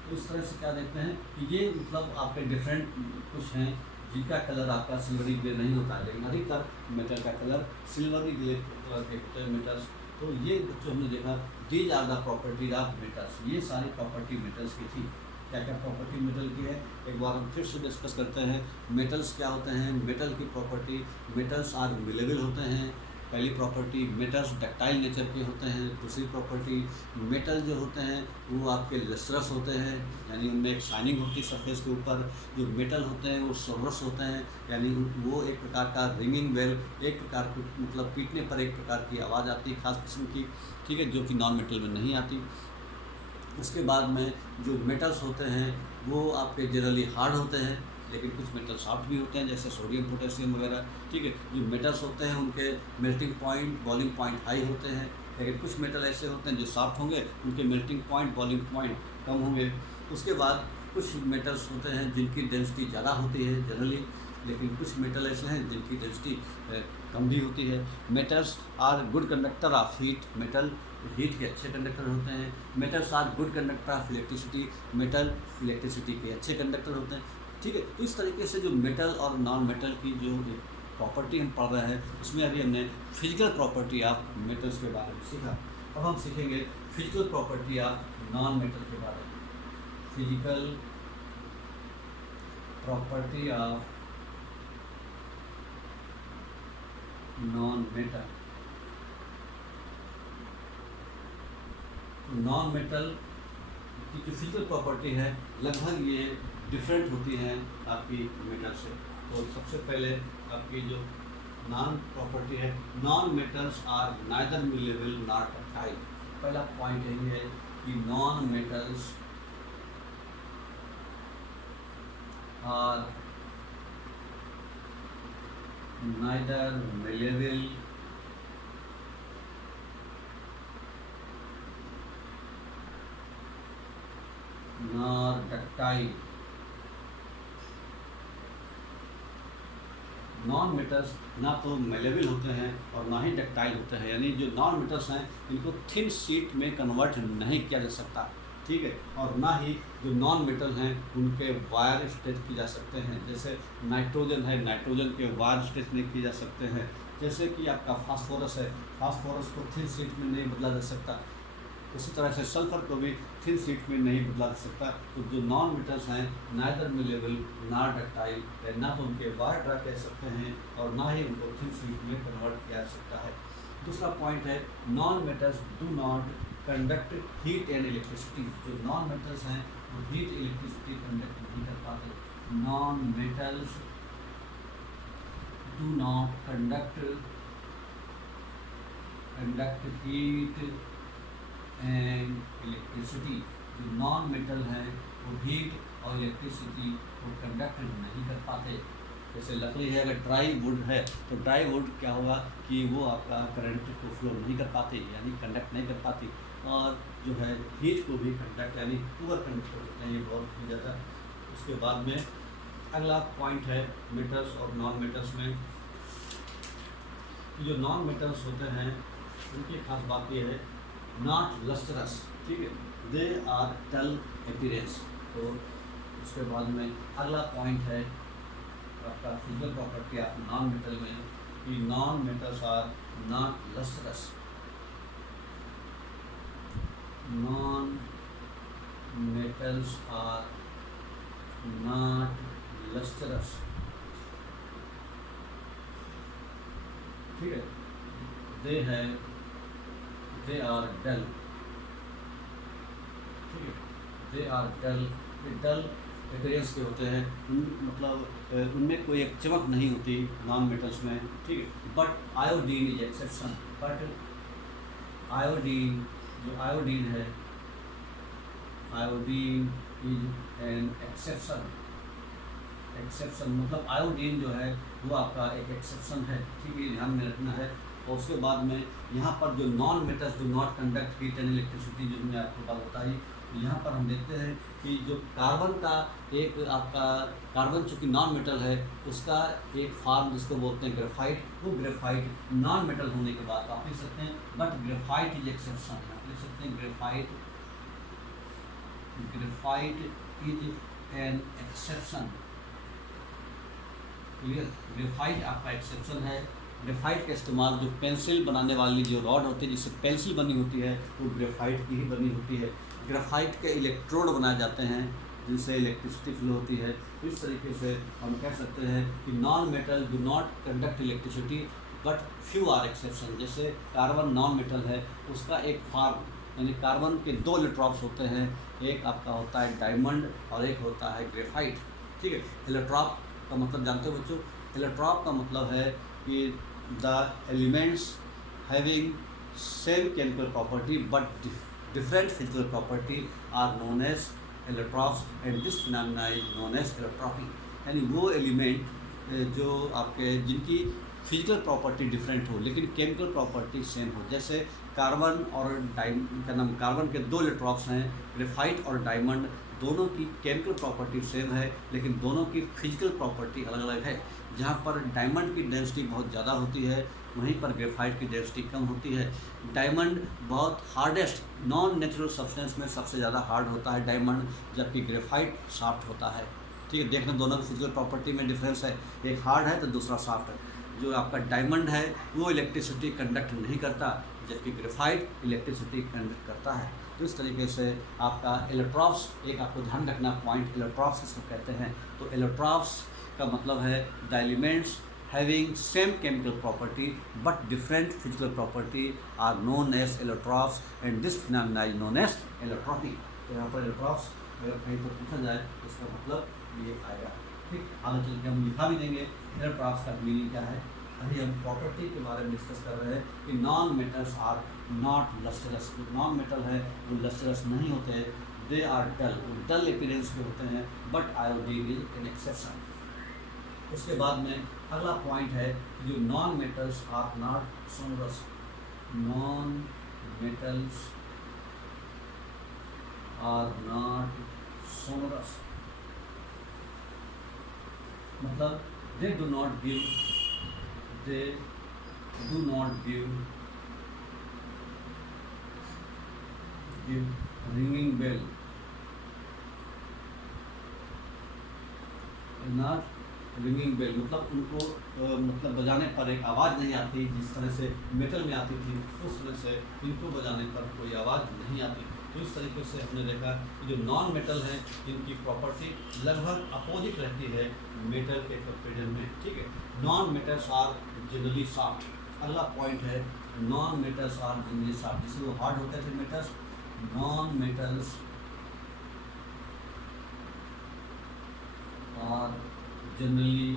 तो इस तरह से क्या देखते हैं कि ये मतलब आपके डिफरेंट कुछ हैं जिनका कलर आपका सिल्वरी ग्रे नहीं होता है, लेकिन अधिकतर मेटल का कलर सिल्वरी ग्रे कलर के होते हैं मेटल्स। तो ये जो हमने देखा, these are the properties of metals, ये सारी प्रॉपर्टी मेटल्स की थी। क्या क्या प्रॉपर्टी मेटल की है, एक बार हम फिर से डिस्कस करते हैं। मेटल्स क्या होते हैं? मेटल की प्रॉपर्टी, मेटल्स आर मिलेबल होते हैं। पहली प्रॉपर्टी, मेटल्स डक्टाइल नेचर के होते हैं। दूसरी प्रॉपर्टी, मेटल जो होते हैं वो आपके लस्ट्रस होते हैं, यानी उनमें एक शाइनिंग होती है सरफेस के ऊपर। जो मेटल होते हैं वो सोरस होते हैं, यानी वो एक प्रकार का रिंगिंग बेल, एक प्रकार की मतलब पीटने पर एक प्रकार की आवाज़ आती है खास किस्म की, ठीक है, जो कि नॉन मेटल में नहीं आती। उसके बाद में जो मेटल्स होते हैं वो आपके जनरली हार्ड होते हैं, लेकिन कुछ मेटल सॉफ्ट भी होते हैं, जैसे सोडियम पोटेशियम वगैरह, ठीक है। जो मेटल्स होते हैं उनके melting point boiling point high होते हैं, लेकिन कुछ मेटल ऐसे होते हैं जो सॉफ्ट होंगे, उनके मेल्टिंग पॉइंट बॉइलिंग पॉइंट कम होंगे। उसके बाद कुछ मेटल्स होते हैं जिनकी डेंसिटी ज़्यादा होती है जनरली, लेकिन कुछ मेटल ऐसे हैं जिनकी डेंसिटी कम भी होती है। Metals are good conductor of heat, metal heat के अच्छे कंडक्टर होते हैं। Metals are good conductor of electricity, metal electricity के अच्छे कंडक्टर होते हैं, ठीक है। तो इस तरीके से जो मेटल और नॉन मेटल की जो प्रॉपर्टी हम पढ़ रहे हैं, उसमें अभी हमने फिजिकल प्रॉपर्टी ऑफ मेटल्स के बारे में सीखा। अब हम सीखेंगे physical property of non metal के बारे में। Physical property of non metal. Non metal की जो फिजिकल प्रॉपर्टी है लगभग ये डिफरेंट होती हैं आपकी मेटल से। तो सबसे पहले आपकी जो नॉन प्रॉपर्टी है, non metals are neither malleable not ductile. पहला पॉइंट यही है कि non metals are neither malleable nor ductile. Non metals ना तो मेलेबल होते हैं और ना ही डक्टाइल होते हैं, यानी जो नॉन मेटल्स हैं इनको थिन शीट में कन्वर्ट नहीं किया जा सकता, ठीक है। और ना ही जो नॉन मेटल हैं उनके वायर स्ट्रेच किए जा सकते हैं, जैसे नाइट्रोजन है, नाइट्रोजन के वायर स्ट्रेच नहीं किए जा सकते हैं। जैसे कि आपका फास्फोरस है, फास्फोरस को थिन शीट में नहीं बदला जा सकता, उसी तरह से सल्फर को भी थिन शीट में नहीं बदला जा सकता। तो जो नॉन मेटल्स हैं नाइदर मिलेबल नॉट डक्टाइल, ना तो उनके वायर ड्रा कह सकते हैं और ना ही उनको थिन शीट में कन्वर्ट किया जा सकता है। दूसरा पॉइंट है, non metals do not conduct heat and electricity. जो नॉन मेटल्स हैं वो हीट इलेक्ट्रिसिटी कंडक्ट नहीं कर पाते। Non metals do not conduct heat and electricity. जो नॉन मेटल है वो हीट और इलेक्ट्रिसिटी को कंडक्ट नहीं कर पाते। जैसे लकड़ी है, अगर ड्राई वुड है तो ड्राई वुड क्या होगा कि वो आपका करंट को फ्लो नहीं कर पाती, यानी कंडक्ट नहीं कर पाती। और जो है हीट को भी कंडक्ट यानी पुअर कंडक्टर होते हैं, ये बहुत ही ज़्यादा। उसके बाद में अगला पॉइंट है मेटल्स और नॉन मेटल्स में। जो नॉन मेटल्स होते हैं उनकी खास बात ये है, नॉट लस्टरस, ठीक है, दे आर डल अपीयरेंस। तो उसके बाद में अगला पॉइंट है आपका physical property of non metal में कि non metals are not lustrous. Non metals are not lustrous, ठीक है, दे आर डल, ठीक है, they are dull. Dull appearance के होते हैं, मतलब उनमें कोई एक चमक नहीं होती नॉन मेटल्स में, ठीक है। But iodine is exception. But iodine, जो आयोडीन है, iodine is an exception. Exception मतलब आयोडीन जो है वो आपका एक एक्सेप्शन है, ठीक है, ध्यान में रखना है। और उसके बाद में यहाँ पर जो non metals do not conduct heat and electricity, जो मैंने आपको बात बताई, यहाँ पर हम देखते हैं कि जो कार्बन का एक आपका कार्बन चूँकि नॉन मेटल है, उसका एक फॉर्म जिसको बोलते हैं ग्रेफाइट, वो ग्रेफाइट नॉन मेटल होने के बाद आप लिख सकते हैं, बट ग्रेफाइट इज एक्सेप्शन। आप लिख सकते हैं graphite is an exception. Clear, graphite आपका एक्सेप्शन है। ग्रेफाइट का इस्तेमाल जो पेंसिल बनाने वाली जो रॉड होती है, जिससे पेंसिल बनी होती है, वो ग्रेफाइट की ही बनी होती है। ग्रेफाइट के इलेक्ट्रोड बनाए जाते हैं जिनसे इलेक्ट्रिसिटी फ्लो होती है। इस तरीके से हम कह सकते हैं कि non metal do not conduct electricity but few are exception. जैसे कार्बन नॉन मेटल है, उसका एक फॉर्म यानी कार्बन के 2 इलेक्ट्रॉन्स होते हैं, एक आपका होता है डायमंड और एक होता है ग्रेफाइट। ठीक है, इलेक्ट्रॉप का मतलब जानते हो बच्चों? इलेक्ट्रॉप का मतलब है कि the elements having same chemical property but different physical property are known as allotropes and this phenomena is known as allotropy. यानी वो एलिमेंट जो आपके जिनकी फिजिकल प्रॉपर्टी डिफरेंट हो लेकिन केमिकल प्रॉपर्टी सेम हो। जैसे कार्बन और कार्बन के 2 इलेक्ट्रॉन्स हैं, ग्रेफाइट और डायमंड, दोनों की केमिकल प्रॉपर्टी सेम है लेकिन दोनों की फिजिकल प्रॉपर्टी अलग अलग है। जहाँ पर डायमंड की डेंसिटी बहुत ज़्यादा होती है, वहीं पर ग्रेफाइट की डेंसिटी कम होती है। डायमंड बहुत हार्डेस्ट नॉन नेचुरल सब्सटेंस में सबसे ज़्यादा हार्ड होता है डायमंड, जबकि ग्रेफाइट सॉफ्ट होता है। ठीक है, देखना दोनों की फिजिकल प्रॉपर्टी में डिफरेंस है, एक हार्ड है तो दूसरा सॉफ्ट है। जो आपका डायमंड है वो इलेक्ट्रिसिटी कंडक्ट नहीं करता, जबकि ग्रेफाइट इलेक्ट्रिसिटी कंडक्ट करता है। तो इस तरीके से आपका इलेक्ट्रॉप्स, एक आपको ध्यान रखना पॉइंट, इलेक्ट्रॉप्स इसको कहते हैं। तो इलेक्ट्रॉप्स का मतलब है the elements having same chemical property but different physical property are known as allotropes and this phenomena is known as allotropy. तो यहाँ पर इलेक्ट्रॉप्स अगर कहीं पर पूछा जाए तो इसका मतलब ये आएगा। ठीक, आगे चल के हम लिखा भी देंगे इलेक्ट्रॉप्स का मीनिंग क्या है। अभी हम प्रॉपर्टी के बारे में डिस्कस कर रहे हैं कि non metals are not lustrous. जो नॉन मेटल है वो लस्टरस नहीं होते, दे आर डल, वो डल अपीयरेंस के होते हैं, but iodine is an exception. उसके बाद में अगला पॉइंट है जो non metals are not sonorous. Non metals are not sonorous मतलब they do not give ringing bell, not ringing bell मतलब उनको मतलब बजाने पर एक आवाज़ नहीं आती, जिस तरह से मेटल में आती थी उस तरह से इनको बजाने पर कोई आवाज़ नहीं आती। तो इस तरीके से हमने देखा कि जो नॉन मेटल है इनकी प्रॉपर्टी लगभग अपोजिट रहती है मेटल के कंपेरिजन में। ठीक है, non metals are generally soft. अगला पॉइंट है non metals are generally soft, जिससे वो हार्ड होते थे metals. Non metals are generally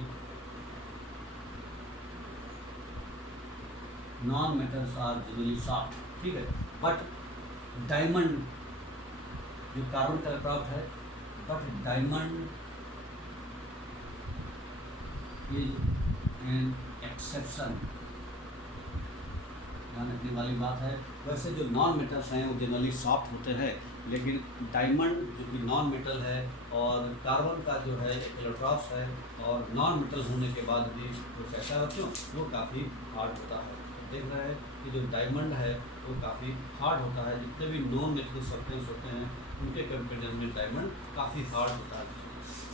soft. ठीक है, बट डायमंड जो कार्बन का इलेक्ट्रॉन है, but diamond is an exception. ध्यान रखने वाली बात है। वैसे जो नॉन मेटल्स हैं वो जनरली सॉफ्ट होते हैं, लेकिन डायमंड जो कि नॉन मेटल है और कार्बन का जो है इलेक्ट्रॉन्स है और नॉन मेटल होने के बाद भी वो कैसा बच्चों वो काफ़ी हार्ड होता है। देख रहे हैं कि जो डायमंड है वो काफ़ी हार्ड होता है, जितने भी नॉन नेचुरल सब्सटेंस होते हैं उनके कंपेरिजन में डायमंड काफ़ी हार्ड होता है।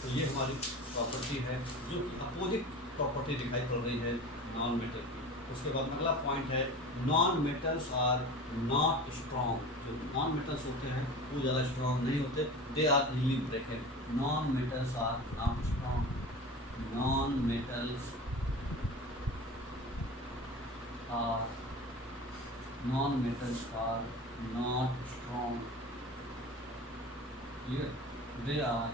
तो ये हमारी प्रॉपर्टी है जो कि अपोजिट प्रॉपर्टी दिखाई पड़ रही है नॉन मेटल की। उसके बाद अगला पॉइंट है non metals are not strong. जो नॉन मेटल्स होते हैं वो ज़्यादा स्ट्रॉन्ग नहीं होते, they are easily broken. Non metals are not strong. Non metals are non-metals are not strong. Clear? They are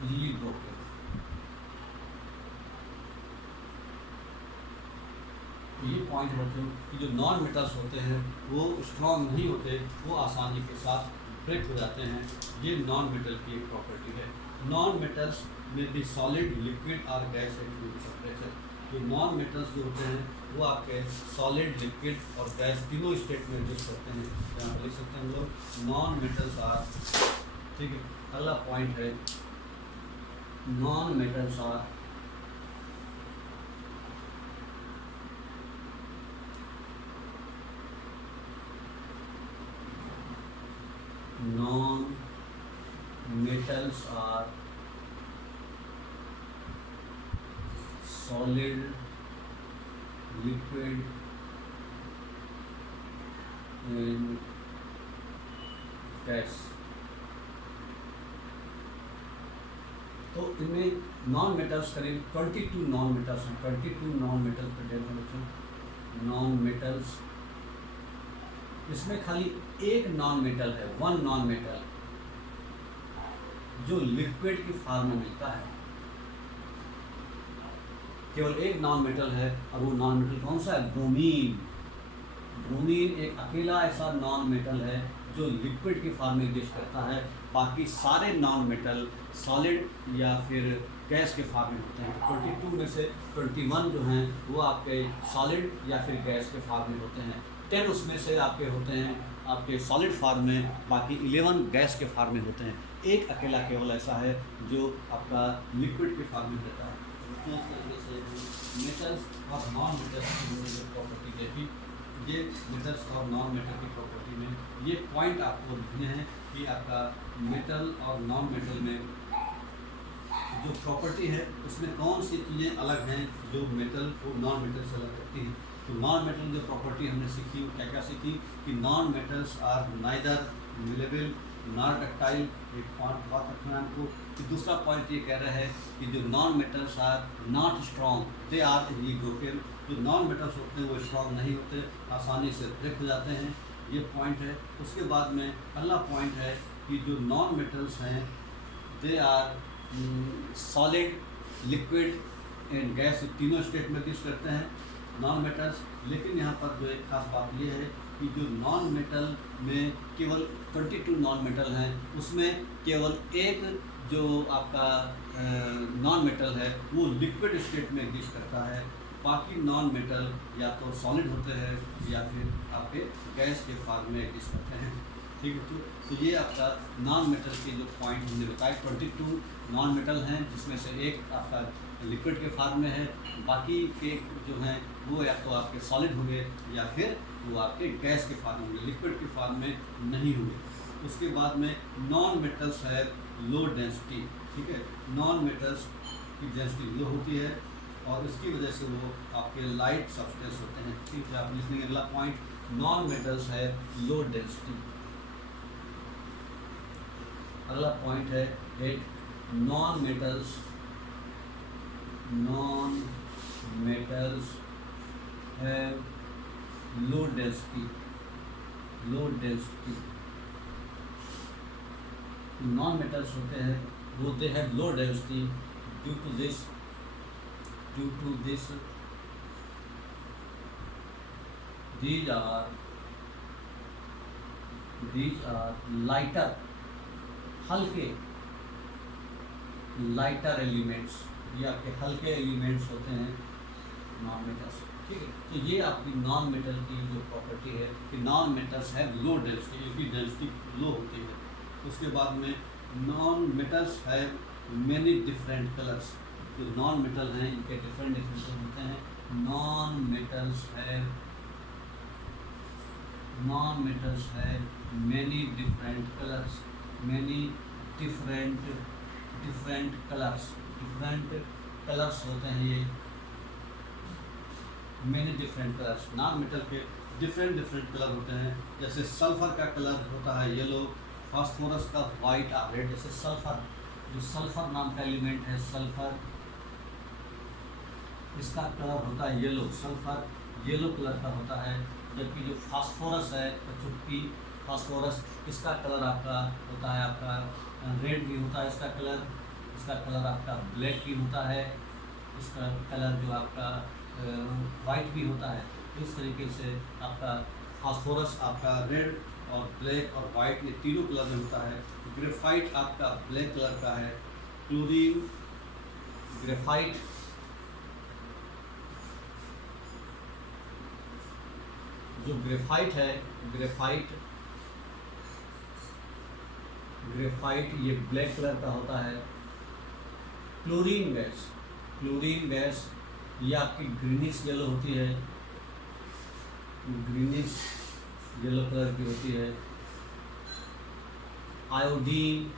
easily broken. ये पॉइंट बच्चों कि जो नॉन मेटल्स होते हैं वो स्ट्रॉन्ग नहीं होते, वो आसानी के साथ ब्रेक हो जाते हैं। ये नॉन मेटल की एक प्रॉपर्टी है। नॉन मेटल्स में भी सॉलिड, लिक्विड और गैस एट टेम्परेचर। जो नॉन मेटल्स जो होते हैं वो आपके सॉलिड, लिक्विड और गैस तीनों स्टेट में एग्जिस्ट करते हैं। यहाँ पर लिख सकते हैं हम लोग नॉन मेटल्स आर, ठीक है। अगला पॉइंट है non metals are solid, liquid and gas। तो इनमें नॉन मेटल्स करीब 22 नॉन मेटल्स हैं। 22 नॉन मेटल्स पर डेफिनेशन नॉन मेटल्स। इसमें खाली एक नॉन मेटल है, वन नॉन मेटल जो लिक्विड की फॉर्म में मिलता है। केवल एक नॉन मेटल है और वो नॉन मेटल कौन सा है? ब्रोमीन। ब्रोमीन एक अकेला ऐसा नॉन मेटल है जो लिक्विड की फॉर्म में एग्जिस्ट करता है। बाकी सारे नॉन मेटल सॉलिड या फिर गैस के फॉर्म में होते हैं। 22 में से 21 जो हैं वो आपके सॉलिड या फिर गैस के फॉर्म में होते हैं। 10 उसमें से आपके होते हैं आपके सॉलिड फॉर्म में, बाकी 11 गैस के फॉर्म में होते हैं। एक अकेला केवल ऐसा है जो आपका लिक्विड के फॉर्म में रहता है। मेटल्स और नॉन मेटल्स की प्रॉपर्टी देखी, ये मेटल्स और नॉन मेटल की प्रॉपर्टी में ये पॉइंट आपको लिखने हैं कि आपका मेटल और नॉन मेटल में जो प्रॉपर्टी है उसमें कौन सी चीज़ें अलग हैं जो मेटल को नॉन मेटल से अलग करती हैं। तो नॉन मेटल जो प्रॉपर्टी हमने सीखी वो क्या क्या सीखी कि non metals are neither malleable not ductile. एक पॉइंट बात रखना है आपको कि दूसरा पॉइंट ये कह रहा है कि जो non metals are not strong, they are easily broken. जो नॉन मेटल्स होते हैं वो स्ट्रॉन्ग नहीं होते, आसानी से ब्रेक हो जाते हैं। ये पॉइंट है। उसके बाद में अगला पॉइंट है कि जो नॉन मेटल्स हैं they are solid, liquid and gas, तीनों स्टेट में एग्जिस्ट करते हैं नॉन मेटल्स। लेकिन यहाँ पर जो एक खास बात ये है कि जो नॉन मेटल में केवल 22 नॉन मेटल हैं, उसमें केवल एक जो आपका नॉन मेटल है वो लिक्विड स्टेट में एग्जिस्ट करता है। बाकी नॉन मेटल या तो सॉलिड होते हैं या फिर आपके गैस के फॉर्म में एग्जिस्ट करते हैं। ठीक है। तो ये आपका नॉन मेटल के जो पॉइंट हमने बताए 22 नॉन मेटल हैं, जिसमें से एक आपका लिक्विड के फॉर्म में है, बाकी के जो हैं वो या तो आपके सॉलिड होंगे या फिर वो आपके गैस के फॉर्म होंगे, लिक्विड के फॉर्म में नहीं होंगे। उसके बाद में नॉन मेटल्स है लो डेंसिटी। ठीक है, नॉन मेटल्स की डेंसिटी लो होती है और इसकी वजह से वो आपके लाइट सब्सटेंस होते हैं। ठीक है, आप लिखेंगे अगला पॉइंट नॉन मेटल्स है लो डेंसिटी। अगला पॉइंट है एक non metals have low density. Non metals होते हैं वो they have low density due to this these are lighter, हल्के लाइटर एलिमेंट्स, ये आपके हल्के एलिमेंट्स होते हैं नॉन मेटल्स। ठीक है, तो ये आपकी नॉन मेटल की जो प्रॉपर्टी है कि नॉन मेटल्स है लो डेंसिटी, इनकी डेंसिटी लो होती है। उसके बाद में नॉन मेटल्स है मैनी डिफरेंट कलर्स। जो नॉन मेटल हैं इनके डिफरेंट होते हैं। नॉन मेटल्स है many different colours, different colours होते हैं ये many different colours. Non metal के डिफरेंट कलर होते हैं। जैसे सल्फर का कलर होता है येलो, फास्फोरस का वाइट और रेड। जैसे सल्फर, जो सल्फर नाम का एलिमेंट है सल्फर, इसका कलर होता है येलो, सल्फर येलो कलर का होता है। जबकि जो फास्फोरस है, चुटकी फास्फोरस, इसका कलर आपका होता है आपका रेड भी होता है इसका कलर आपका ब्लैक भी होता है, इसका कलर जो आपका वाइट भी होता है। इस तरीके से आपका फास्फोरस आपका रेड और ब्लैक और वाइट ये तीनों कलर में होता है। ग्रेफाइट आपका ब्लैक कलर का है। क्लोरीन, ग्रेफाइट जो ग्रेफाइट है, ग्रेफाइट ये ब्लैक कलर का होता है। क्लोरीन गैस ये आपकी ग्रीनिश येलो होती है, ग्रीनिश येलो कलर की होती है। आयोडीन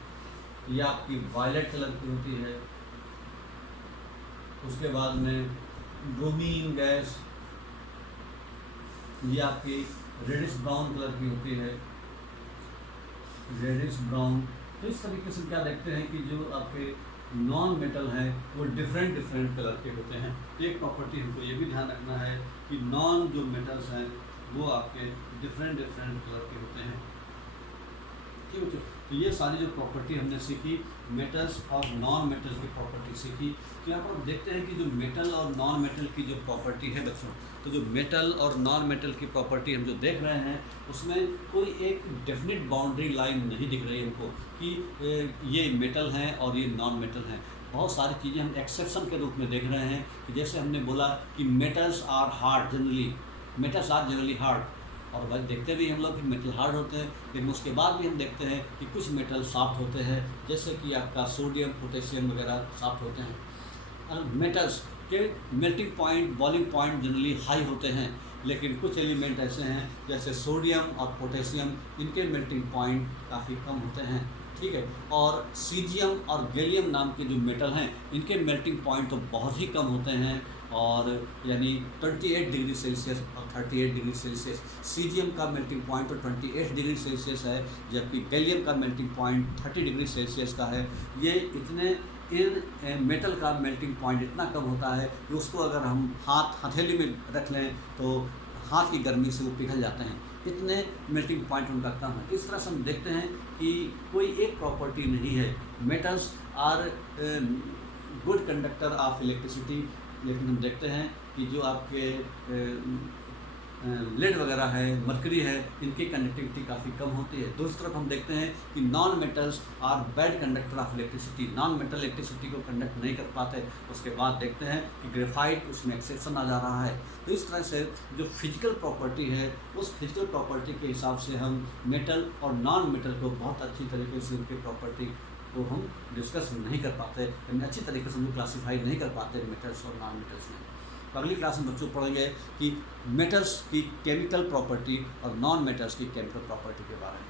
ये आपकी वायलेट कलर की होती है। उसके बाद में ब्रोमीन गैस ये आपकी रेडिश ब्राउन कलर की होती है, रेडिश ब्राउन। तो इस तरीके से क्या देखते हैं कि जो आपके नॉन मेटल हैं वो डिफरेंट कलर के होते हैं। एक प्रॉपर्टी हमको ये भी ध्यान रखना है कि नॉन जो मेटल्स हैं वो आपके डिफरेंट कलर के होते हैं। ठीक है, तो ये सारी जो प्रॉपर्टी हमने सीखी, मेटल्स और नॉन मेटल की प्रॉपर्टी सीखी। तो यहाँ पर देखते हैं कि जो मेटल और नॉन मेटल की जो प्रॉपर्टी है बच्चों, तो जो मेटल और नॉन मेटल की प्रॉपर्टी हम जो देख रहे हैं उसमें कोई एक डेफिनेट बाउंड्री लाइन नहीं दिख रही हमको कि ये मेटल हैं और ये नॉन मेटल हैं। बहुत सारी चीज़ें हम एक्सेप्शन के रूप में देख रहे हैं कि जैसे हमने बोला कि metals are hard generally hard, और भाई देखते भी हम लोग कि मेटल हार्ड होते हैं, लेकिन उसके बाद भी हम देखते हैं कि कुछ मेटल सॉफ्ट होते हैं, जैसे कि आपका सोडियम पोटेशियम वगैरह सॉफ्ट होते हैं। मेटल्स के melting point boiling point generally high होते हैं, लेकिन कुछ एलिमेंट ऐसे हैं जैसे सोडियम और पोटेशियम, इनके मेल्टिंग पॉइंट काफ़ी कम होते हैं। ठीक है, और सीजियम और गैलियम नाम के जो मेटल हैं इनके मेल्टिंग पॉइंट तो बहुत ही कम होते हैं, और यानी 28 डिग्री सेल्सियस और 38 डिग्री सेल्सियस। सीजियम का मेल्टिंग पॉइंट तो 28 डिग्री सेल्सियस है, जबकि गैलियम का मेल्टिंग पॉइंट 30 डिग्री सेल्सियस का है। ये इतने इन मेटल का मेल्टिंग पॉइंट इतना कम होता है कि उसको अगर हम हथेली में रख लें तो हाथ की गर्मी से वो पिघल जाते हैं, इतने मेल्टिंग पॉइंट उनका कम है। इस तरह से हम देखते हैं कि कोई एक प्रॉपर्टी नहीं है। Metals are good conductor of electricity, लेकिन हम देखते हैं कि जो आपके लेड वगैरह है, मरकरी है, इनकी कंडक्टिविटी काफ़ी कम होती है। दूसरी तरफ हम देखते हैं कि non metals are bad conductor of electricity, non metal electricity को कंडक्ट नहीं कर पाते। उसके बाद देखते हैं कि ग्रेफाइट उसमें एक्सेप्शन आ जा रहा है। तो इस तरह से जो फिजिकल प्रॉपर्टी है उस फिजिकल प्रॉपर्टी के हिसाब से हम मेटल और नॉन मेटल को बहुत अच्छी तरीके से उनकी प्रॉपर्टी को हम डिस्कस नहीं कर पाते, यानी अच्छी तरीके से हम क्लासीफाई नहीं कर पाते मेटल्स और नॉन मेटल्स में। तो अगली क्लास में बच्चों पढ़ेंगे कि मेटल्स की केमिकल प्रॉपर्टी और नॉन मेटल्स की केमिकल प्रॉपर्टी के बारे में।